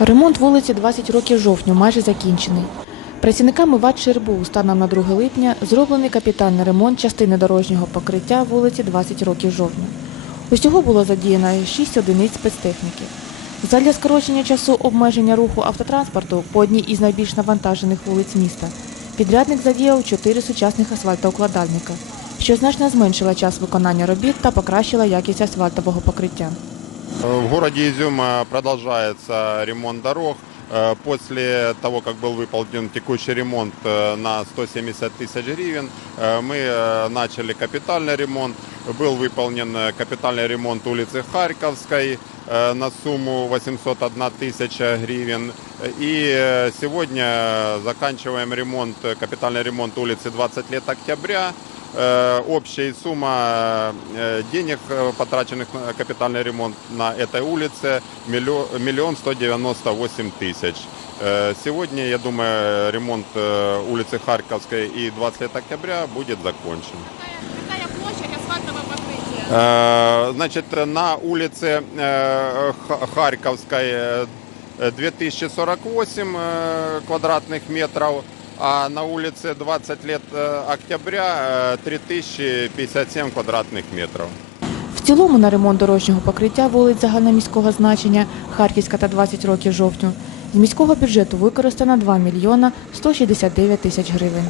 Ремонт вулиці 20 років жовтню майже закінчений. Працівниками ВАТ «Шербу» станом на 2 липня зроблений капітальний ремонт частини дорожнього покриття вулиці 20 років жовтня. Усього було задіяно 6 одиниць спецтехніки. Задля скорочення часу обмеження руху автотранспорту по одній із найбільш навантажених вулиць міста підрядник задіяв 4 сучасних асфальтоукладальника, що значно зменшило час виконання робіт та покращила якість асфальтового покриття. В городе Изюм э, продолжается ремонт дорог. Э, После того, как был выполнен текущий ремонт э, на 170 тысяч гривен, э, мы э, начали капитальный ремонт. Был выполнен э, капитальный ремонт улицы Харьковской э, на сумму 801 тысяча гривен. И э, сегодня э, заканчиваем ремонт, э, капитальный ремонт улицы 20 лет октября. Э, Общая сумма э, денег, э, потраченных на капитальный ремонт на этой улице, миллио- миллион сто девяносто восемь тысяч. Сегодня, я думаю, ремонт улицы Харьковской и 20 лет октября будет закончен. Какая площадь асфальтового покрытия? Значит, на улице Харьковской э, 2048 э, квадратных метров, а на улице 20 лет э, октября э, 3057 квадратных метров. В цілому на ремонт дорожнього покриття вулиць загальноміського значення Харківська та 20 років жовтню з міського бюджету використано 2 мільйона 169 тисяч гривень.